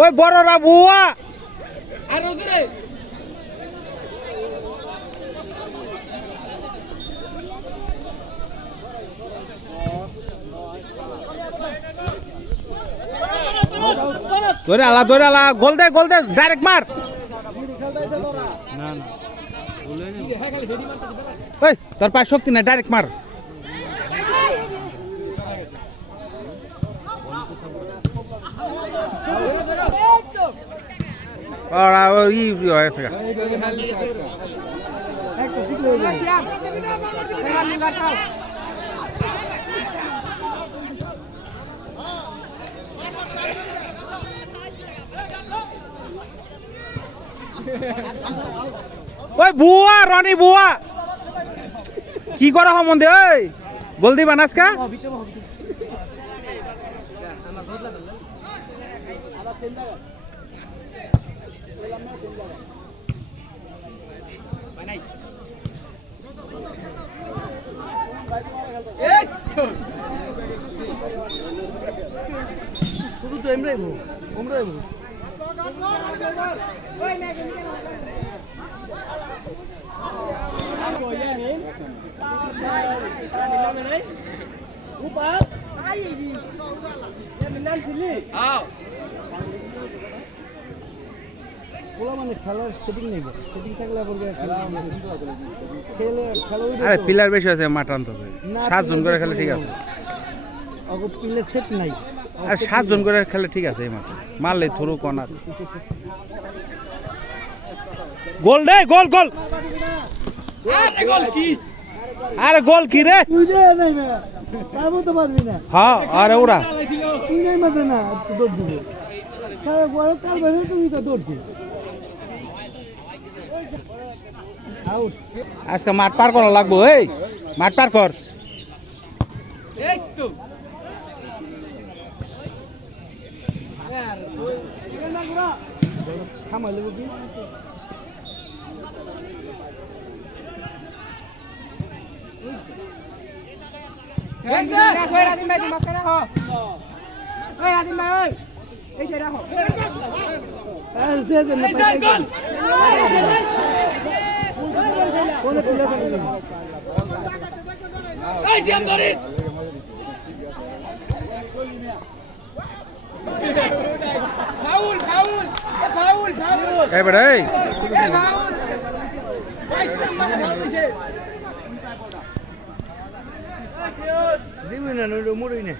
ওই বড়রা বুয়া আর ওদিকে ধরে আলা গোল দে ডাইরেক্ট মার না না ওই তোর পায়ে শক্তি না ডাইরেক্ট মার ওই বুয়া রনি বুয়া কি করা সম্বন্ধে ওই গোল দিবা নাচকা আরে পিলার বেশি আছে মাঠ আনতে 7 জন করে খেলে ঠিক আছে আর 7 জন করে খেলে ঠিক আছে এই মাঠে মারলে থরু কর্নার গোল দে গোল আরে গোল কি রে হ্যাঁ আরে ওরা আজকে মাঠ পার করা লাগবো এই মাঠ পার কর এবারে দিবি না মুড়ি না